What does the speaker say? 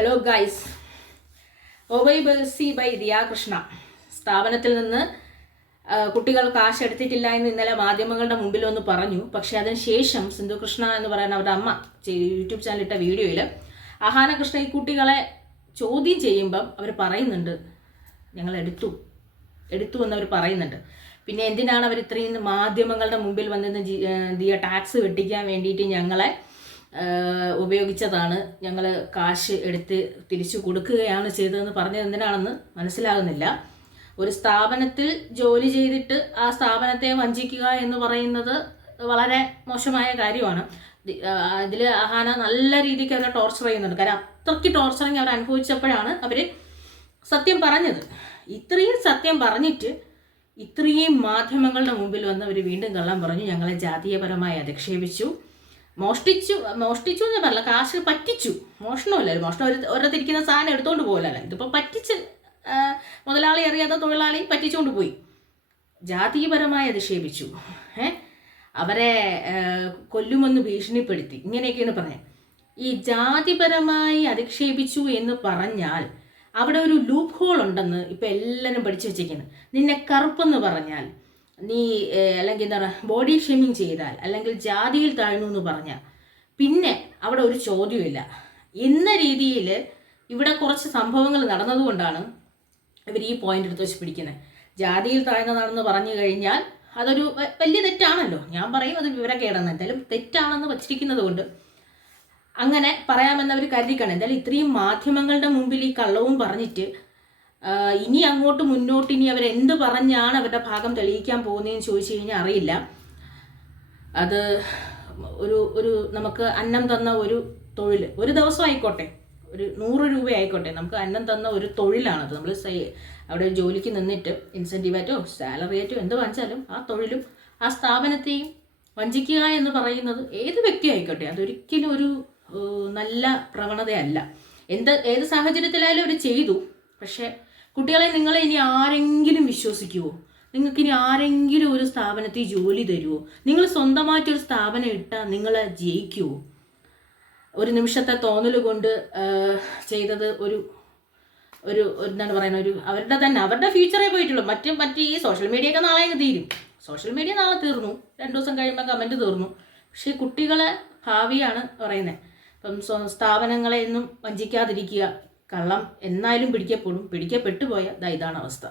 Hello guys, OYC by Diya Krishna സ്ഥാപനത്തിൽ നിന്ന് കുട്ടികൾ കാശ് എടുത്തിട്ടില്ല എന്ന് ഇന്നലെ മാധ്യമങ്ങളുടെ മുമ്പിൽ ഒന്ന് പറഞ്ഞു. പക്ഷെ അതിനുശേഷം സിന്ധുകൃഷ്ണ എന്ന് പറയുന്ന അവരുടെ അമ്മ യൂട്യൂബ് ചാനൽ ഇട്ട വീഡിയോയിൽ അഹാനകൃഷ്ണ ഈ കുട്ടികളെ ചോദ്യം ചെയ്യുമ്പം അവർ പറയുന്നുണ്ട്, ഞങ്ങൾ എടുത്തു എന്നവർ പറയുന്നുണ്ട്. പിന്നെ എന്തിനാണ് അവർ ഇത്രയും മാധ്യമങ്ങളുടെ മുമ്പിൽ വന്നിരുന്ന് ദിയ ടാക്സ് വെട്ടിക്കാൻ വേണ്ടിയിട്ട് ഞങ്ങളെ ഉപയോഗിച്ചതാണ്, ഞങ്ങൾ കാശ് എടുത്ത് തിരിച്ചു കൊടുക്കുകയാണ് ചെയ്തതെന്ന് പറഞ്ഞത് എന്തിനാണെന്ന് മനസ്സിലാകുന്നില്ല. ഒരു സ്ഥാപനത്തിൽ ജോലി ചെയ്തിട്ട് ആ സ്ഥാപനത്തെ വഞ്ചിക്കുക എന്ന് പറയുന്നത് വളരെ മോശമായ കാര്യമാണ്. അതിൽ അഹാന നല്ല രീതിക്ക് അവരെ ടോർച്ചർ ചെയ്യുന്നുണ്ട്. കാരണം അത്രയ്ക്ക് ടോർച്ചറിങ് അവർ അനുഭവിച്ചപ്പോഴാണ് അവർ സത്യം പറഞ്ഞത്. ഇത്രയും സത്യം പറഞ്ഞിട്ട് ഇത്രയും മാധ്യമങ്ങളുടെ മുമ്പിൽ വന്ന് അവർ വീണ്ടും കള്ളം പറഞ്ഞു, ഞങ്ങളെ ജാതീയപരമായി അധിക്ഷേപിച്ചു, മോഷ്ടിച്ചു എന്ന് പറയില്ല, കാശ് പറ്റിച്ചു. മോഷണമല്ല, മോഷണം ഓരോരുത്തിരിക്കുന്ന സാധനം എടുത്തുകൊണ്ട് പോകലല്ല, ഇതിപ്പോൾ പറ്റിച്ച് മുതലാളി അറിയാതെ തൊഴിലാളി പറ്റിച്ചുകൊണ്ട് പോയി, ജാതീയപരമായി അധിക്ഷേപിച്ചു, അവരെ കൊല്ലുമെന്ന് ഭീഷണിപ്പെടുത്തി, ഇങ്ങനെയൊക്കെയാണ് പറഞ്ഞത്. ഈ ജാതിപരമായി അധിക്ഷേപിച്ചു എന്ന് പറഞ്ഞാൽ അവിടെ ഒരു ലൂപ്പ് ഹോൾ ഉണ്ടെന്ന് ഇപ്പം എല്ലാവരും പഠിച്ചു വെച്ചേക്കുന്നു. നിന്നെ കറുപ്പെന്ന് പറഞ്ഞാൽ, നീ അല്ലെങ്കിൽ എന്താ പറയുക ബോഡി ഷേമിങ് ചെയ്താൽ, അല്ലെങ്കിൽ ജാതിയിൽ താഴ്ന്നു എന്ന് പറഞ്ഞാൽ പിന്നെ അവിടെ ഒരു ചോദ്യമില്ല എന്ന രീതിയിൽ ഇവിടെ കുറച്ച് സംഭവങ്ങൾ നടന്നതുകൊണ്ടാണ് ഇവർ ഈ പോയിന്റ് എടുത്ത് വെച്ച് പിടിക്കുന്നത്. ജാതിയിൽ താഴ്ന്നതാണെന്ന് പറഞ്ഞു കഴിഞ്ഞാൽ അതൊരു വലിയ തെറ്റാണല്ലോ. ഞാൻ പറയും അത് വിവരക്കേടെന്ന്, എന്തായാലും തെറ്റാണെന്ന് വച്ചിരിക്കുന്നത് കൊണ്ട് അങ്ങനെ പറയാമെന്നവർ കരുതിക്കണം. എന്തായാലും ഇത്രയും മാധ്യമങ്ങളുടെ മുമ്പിൽ ഈ കള്ളവും പറഞ്ഞിട്ട് ഇനി അങ്ങോട്ട് മുന്നോട്ട് ഇനി അവരെന്ത് പറഞ്ഞാണ് അവരുടെ ഭാഗം തെളിയിക്കാൻ പോകുന്നതെന്ന് ചോദിച്ചു കഴിഞ്ഞാൽ അറിയില്ല. അത് ഒരു നമുക്ക് അന്നം തന്ന ഒരു തൊഴിൽ, ഒരു ദിവസം ആയിക്കോട്ടെ, ഒരു 100 രൂപ ആയിക്കോട്ടെ, നമുക്ക് അന്നം തന്ന ഒരു തൊഴിലാണത്. നമ്മൾ അവിടെ ജോലിക്ക് നിന്നിട്ട് ഇൻസെൻറ്റീവായിട്ടോ സാലറിയായിട്ടോ എന്ത് വാങ്ങിച്ചാലും ആ തൊഴിലും ആ സ്ഥാപനത്തെയും വഞ്ചിക്കുക എന്ന് പറയുന്നത് ഏത് വ്യക്തി ആയിക്കോട്ടെ അതൊരിക്കലും ഒരു നല്ല പ്രവണതയല്ല. ഏത് സാഹചര്യത്തിലായാലും അവർ ചെയ്തു. പക്ഷേ കുട്ടികളെ, നിങ്ങളെ ഇനി ആരെങ്കിലും വിശ്വസിക്കുമോ? നിങ്ങൾക്ക് ഇനി ആരെങ്കിലും ഒരു സ്ഥാപനത്തിൽ ജോലി തരുമോ? നിങ്ങൾ സ്വന്തമായിട്ടൊരു സ്ഥാപനം ഇട്ടാൽ നിങ്ങൾ ജയിക്കുമോ? ഒരു നിമിഷത്തെ തോന്നൽ കൊണ്ട് ചെയ്തത് ഒരു എന്താണ് പറയുന്നത്, അവരുടെ ഫ്യൂച്ചറേ പോയിട്ടുള്ളൂ. മറ്റ് ഈ സോഷ്യൽ മീഡിയ ഒക്കെ നാളെ തീരും. സോഷ്യൽ മീഡിയ നാളെ തീർന്നു, 2 ദിവസം കഴിയുമ്പോൾ കമൻറ്റ് തീർന്നു. പക്ഷേ കുട്ടികളെ ഭാവിയാണ് പറയുന്നത്. അപ്പം സ്ഥാപനങ്ങളെ ഒന്നും വഞ്ചിക്കാതിരിക്കുക. കള്ളം എന്നാലും പിടിക്കപ്പെട്ടു പോയാൽ ഇതാണ് അവസ്ഥ.